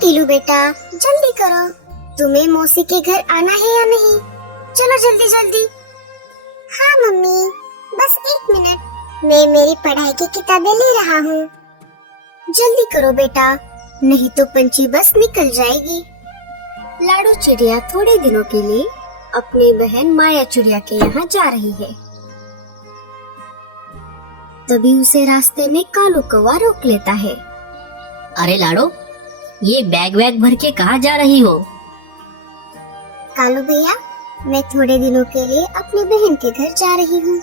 टीलू बेटा, जल्दी करो, तुम्हें मौसी के घर आना है या नहीं? चलो जल्दी जल्दी। हाँ मम्मी, बस 1 मिनट, मैं मेरी पढ़ाई की किताबें ले रहा हूँ। जल्दी करो बेटा, नहीं तो पंछी बस निकल जाएगी। लाडू चिड़िया थोड़े दिनों के लिए अपनी बहन माया चिड़िया के यहाँ जा रही है। तभी उसे रास्ते में कालू कौवा रोक लेता है। अरे लाडो, ये बैग वैग भर के कहाँ जा रही हो? कालू भैया, मैं थोड़े दिनों के लिए अपनी बहन के घर जा रही हूँ।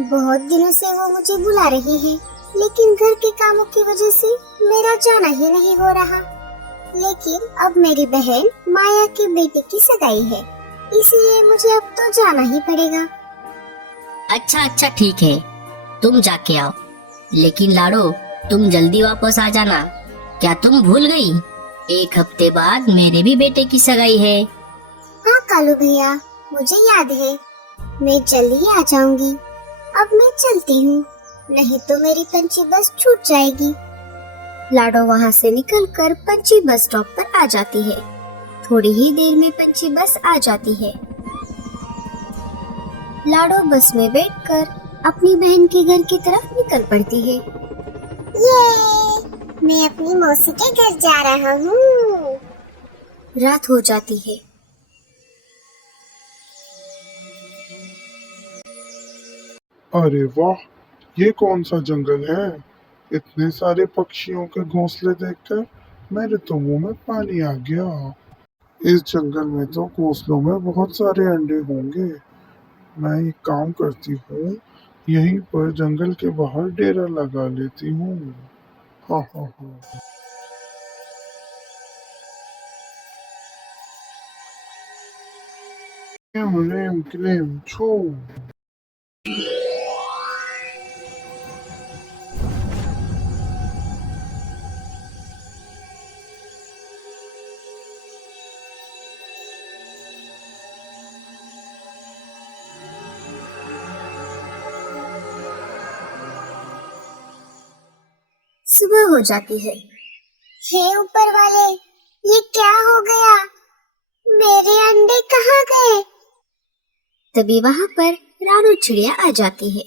बहुत दिनों से वो मुझे बुला रही है, लेकिन घर के कामों की वजह से मेरा जाना ही नहीं हो रहा। लेकिन अब मेरी बहन माया के बेटे की सगाई है, इसलिए मुझे अब तो जाना ही पड़ेगा। अच्छा ठीक है, तुम जाके आओ। लेकिन लाडो, तुम जल्दी वापस आ जाना। क्या तुम भूल गई? 1 हफ्ते बाद मेरे भी बेटे की सगाई है। हाँ कालू भैया, मुझे याद है, मैं जल्दी ही आ जाऊंगी। अब मैं चलती हूँ, नहीं तो मेरी पंछी बस छूट जाएगी। लाडो वहाँ से निकलकर पंछी बस स्टॉप पर आ जाती है। थोड़ी ही देर में पंछी बस आ जाती है। लाडो बस में बैठकर अपनी बहन के घर की तरफ निकल पड़ती है। ये मैं अपनी मौसी के घर जा रहा हूँ। रात हो जाती है। अरे वाह, ये कौन सा जंगल है? इतने सारे पक्षियों के घोंसले देखकर मेरे तो मुंह में पानी आ गया। इस जंगल में तो घोंसलों में बहुत सारे अंडे होंगे। मैं एक काम करती हूँ, यहीं पर जंगल के बाहर डेरा लगा लेती हूँ। हा हा हा। क्लेम क्लेम छू। सुबह हो जाती है। हे ऊपर वाले, ये क्या हो गया? मेरे अंडे कहाँ गए? तभी वहाँ पर रानू चिड़िया आ जाती है।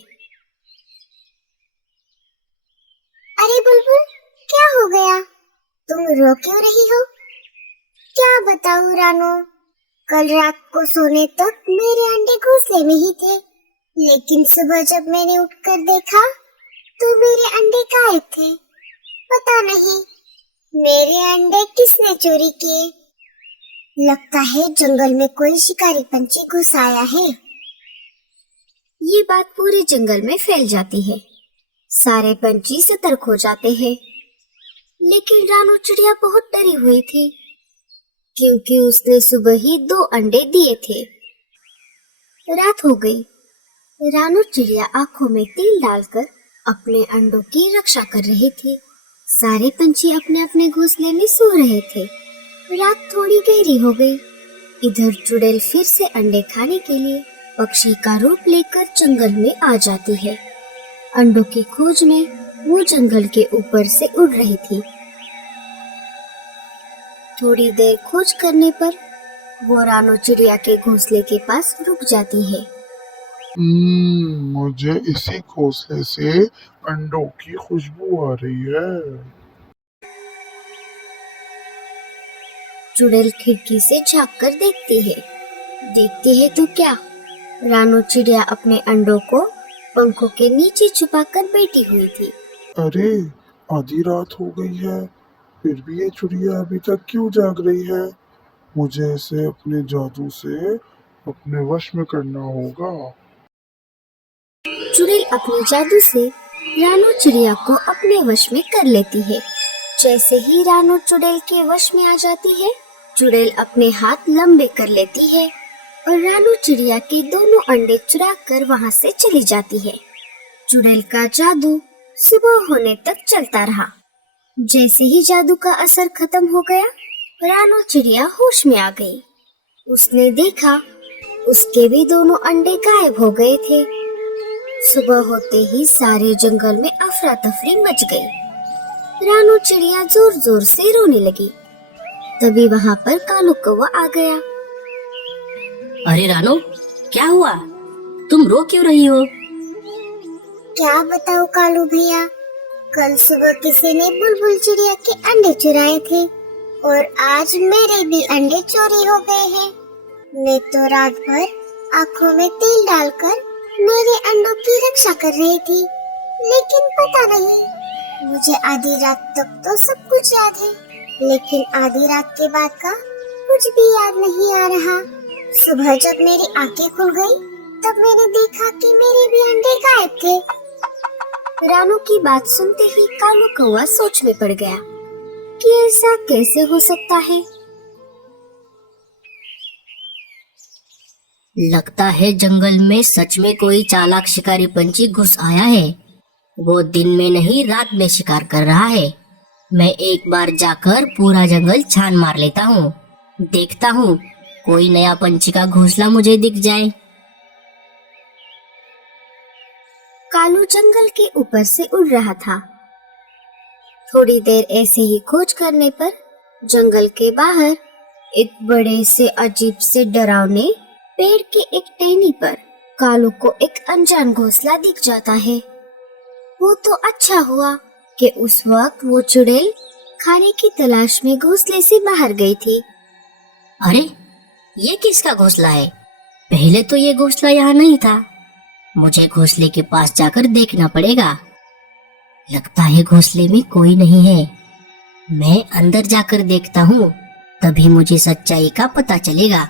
अरे बुलबुल, क्या हो गया? तुम रो क्यों रही हो? क्या बताऊं रानू, कल रात को सोने तक मेरे अंडे घोंसले में ही थे, लेकिन सुबह जब मैंने उठकर देखा तो मेरे अंडे गायब थे। पता नहीं मेरे अंडे किसने चोरी किए। लगता है जंगल में कोई शिकारी पंछी घुस आया है। ये बात पूरे जंगल में फैल जाती है। सारे पंछी सतर्क हो जाते हैं, लेकिन रानू चिड़िया बहुत डरी हुई थी, क्योंकि उसने सुबह ही 2 अंडे दिए थे। रात हो गई। रानू चिड़िया आंखों में तेल डालकर अपने अंडों की रक्षा कर रही थी। सारे पंछी अपने अपने घोंसले में सो रहे थे। रात थोड़ी गहरी हो गई। इधर चुड़ैल फिर से अंडे खाने के लिए पक्षी का रूप लेकर जंगल में आ जाती है। अंडों की खोज में वो जंगल के ऊपर से उड़ रही थी। थोड़ी देर खोज करने पर वो रानू चिड़िया के घोंसले के पास रुक जाती है। मुझे इसी घोंसले से अंडों की खुशबू आ रही है। चुड़ैल खिड़की से झांक कर देखती है तो क्या, रानू चिड़िया अपने अंडों को पंखों के नीचे छुपाकर बैठी हुई थी। अरे, आधी रात हो गई है, फिर भी ये चिड़िया अभी तक क्यों जाग रही है? मुझे इसे अपने जादू से अपने वश में करना होगा। चुड़ैल अपने जादू से रानू चिड़िया को अपने वश में कर लेती है। जैसे ही रानू चुड़ैल के वश में आ जाती है, चुड़ैल अपने हाथ लंबे कर लेती है और रानू चिड़िया के दोनों अंडे चुरा कर वहाँ से चली जाती है। चुड़ैल का जादू सुबह होने तक चलता रहा। जैसे ही जादू का असर खत्म हो गया, रानू चिड़िया होश में आ गई। उसने देखा उसके भी दोनों अंडे गायब हो गए थे। सुबह होते ही सारे जंगल में अफरा तफरी मच गई। रानू चिड़िया जोर जोर से रोने लगी। तभी वहाँ पर कालू कौवा आ गया। अरे रानो, क्या हुआ? तुम रो क्यों रही हो? क्या बताओ कालू भैया, कल सुबह किसी ने बुलबुल चिड़िया के अंडे चुराए थे और आज मेरे भी अंडे चोरी हो गए हैं। मैं तो रात भर आँखों में तेल डालकर मेरे अंडों की रक्षा कर रही थी, लेकिन पता नहीं, मुझे आधी रात तक तो सब कुछ याद है, लेकिन आधी रात के बाद का कुछ भी याद नहीं आ रहा। सुबह जब मेरी आंखें खुल गई, तब मैंने देखा कि मेरे भी अंडे गायब थे। रानू की बात सुनते ही कालू कौवा सोच में पड़ गया कि ऐसा कैसे हो सकता है। लगता है जंगल में सच में कोई चालाक शिकारी पंछी घुस आया है। वो दिन में नहीं, रात में शिकार कर रहा है। मैं एक बार जाकर पूरा जंगल छान मार लेता हूँ। देखता हूँ कोई नया पंछी का घोंसला मुझे दिख जाए। कालू जंगल के ऊपर से उड़ रहा था। थोड़ी देर ऐसे ही खोज करने पर जंगल के बाहर एक बड़े से अजीब से डरावने पेड़ के एक टहनी पर कालू को एक अनजान घोंसला दिख जाता है। वो तो अच्छा हुआ कि उस वक्त वो चुड़ैल खाने की तलाश में घोंसले से बाहर गई थी। अरे, ये किसका घोंसला है? पहले तो ये घोंसला यहाँ नहीं था। मुझे घोंसले के पास जाकर देखना पड़ेगा। लगता है घोंसले में कोई नहीं है। मैं अंदर जाकर देखता हूँ, तभी मुझे सच्चाई का पता चलेगा।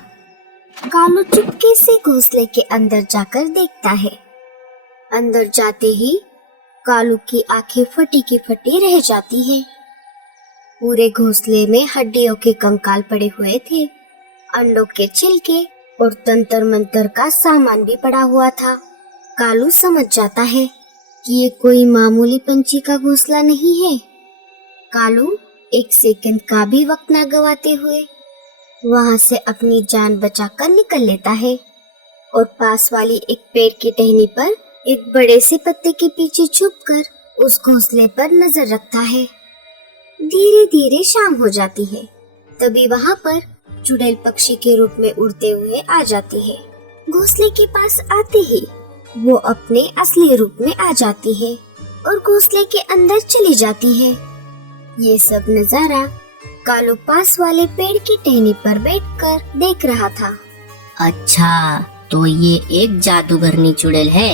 कालू चुपके से घोंसले के अंदर जाकर देखता है। अंदर जाते ही कालू की आंखें फटी की फटी रह जाती है। पूरे घोंसले में हड्डियों के कंकाल पड़े हुए थे, अंडों के छिलके और तंत्र मंत्र का सामान भी पड़ा हुआ था। कालू समझ जाता है कि ये कोई मामूली पंछी का घोंसला नहीं है। कालू एक सेकंड का भी वक्त न गवाते हुए वहां से अपनी जान बचाकर निकल लेता है और पास वाली एक पेड़ की टहनी पर एक बड़े से पत्ते के पीछे छुपकर उस घोंसले पर नजर रखता है। धीरे धीरे शाम हो जाती है। तभी वहां पर चुड़ैल पक्षी के रूप में उड़ते हुए आ जाती है। घोंसले के पास आते ही वो अपने असली रूप में आ जाती है और घोंसले के अंदर चली जाती है। ये सब नजारा कालू पास वाले पेड़ की टहनी पर बैठकर देख रहा था। अच्छा, तो ये एक जादूगरनी चुड़ैल है।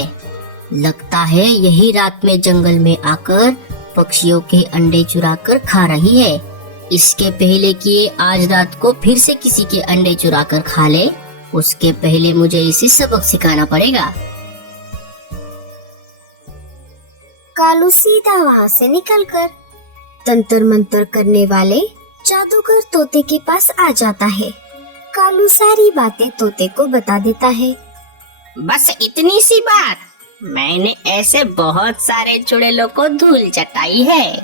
लगता है यही रात में जंगल में आकर पक्षियों के अंडे चुराकर खा रही है। इसके पहले कि ये आज रात को फिर से किसी के अंडे चुराकर खा ले, उसके पहले मुझे इसे सबक सिखाना पड़ेगा। कालू सीधा वहां से निकलकर तंत्र मंत्र करने वाले जादूगर तोते के पास आ जाता है। कालू सारी बातें तोते को बता देता है। बस इतनी सी बात, मैंने ऐसे बहुत सारे चुड़ैलों को धूल चटाई है।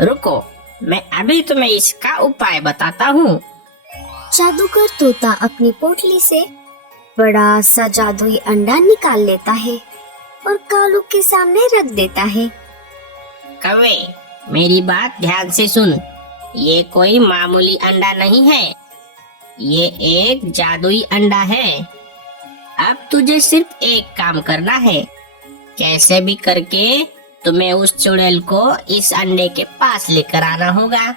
रुको, मैं अभी तुम्हें इसका उपाय बताता हूँ। जादूगर तोता अपनी पोटली से बड़ा सा जादुई अंडा निकाल लेता है और कालू के सामने रख देता है। कौवे, मेरी बात ध्यान से सुन। ये कोई मामूली अंडा नहीं है, ये एक जादुई अंडा है। अब तुझे सिर्फ एक काम करना है। कैसे भी करके तुम्हें उस चुड़ैल को इस अंडे के पास लेकर आना होगा,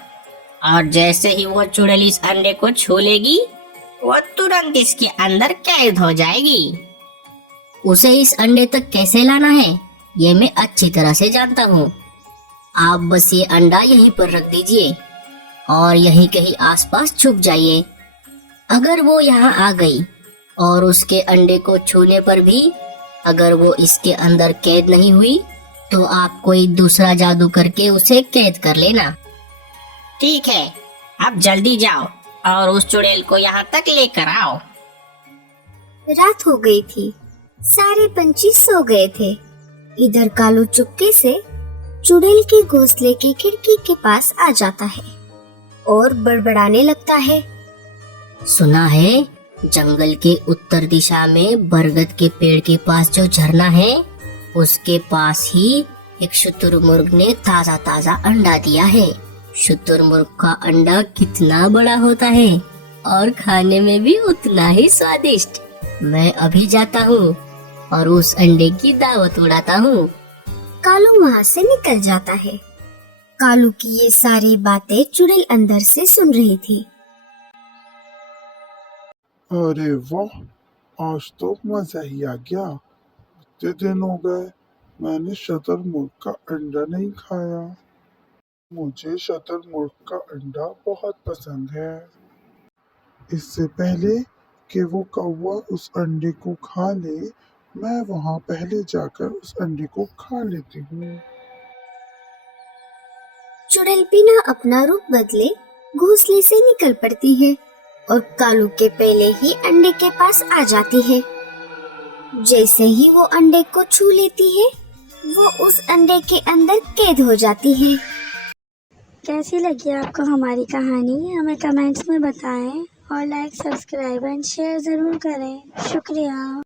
और जैसे ही वो चुड़ैल इस अंडे को छू लेगी, वो तुरंत इसके अंदर कैद हो जाएगी। उसे इस अंडे तक कैसे लाना है, ये मैं अच्छी तरह से जानता हूँ। आप बस ये अंडा यहीं पर रख दीजिए और यहीं कहीं आसपास छुप जाइए। अगर वो यहाँ आ गई और उसके अंडे को छूने पर भी अगर वो इसके अंदर कैद नहीं हुई, तो आप कोई दूसरा जादू करके उसे कैद कर लेना। ठीक है, अब जल्दी जाओ और उस चुड़ैल को यहाँ तक लेकर आओ। रात हो गई थी, सारे पंछी सो गए थे। इधर कालू चुपके से चुड़ैल के घोंसले की खिड़की के पास आ जाता है और बड़बड़ाने लगता है। सुना है जंगल के उत्तर दिशा में बरगद के पेड़ के पास जो झरना है, उसके पास ही एक शुतुरमुर्ग ने ताजा ताजा अंडा दिया है। शुतुरमुर्ग का अंडा कितना बड़ा होता है और खाने में भी उतना ही स्वादिष्ट। मैं अभी जाता हूँ और उस अंडे की दावत उड़ाता हूँ। कालू वहाँ से निकल जाता है। कालू की ये सारी बातें चुड़ैल अंदर से सुन रही थी। अरे वाह, आज तो मजा ही आ गया। इतने दिन हो गए मैंने शुतुरमुर्ग का अंडा नहीं खाया। मुझे शुतुरमुर्ग का अंडा बहुत पसंद है। इससे पहले कि वो कौवा उस अंडे को खा ले, मैं वहां पहले जाकर उस अंडे को खा लेती हूँ। चुड़ैल बिना अपना रूप बदले घोंसले से निकल पड़ती है और कालू के पहले ही अंडे के पास आ जाती है। जैसे ही वो अंडे को छू लेती है, वो उस अंडे के अंदर कैद हो जाती है। कैसी लगी आपको हमारी कहानी? हमें कमेंट्स में बताएं और लाइक, सब्सक्राइब एंड शेयर ज़रूर करें। शुक्रिया।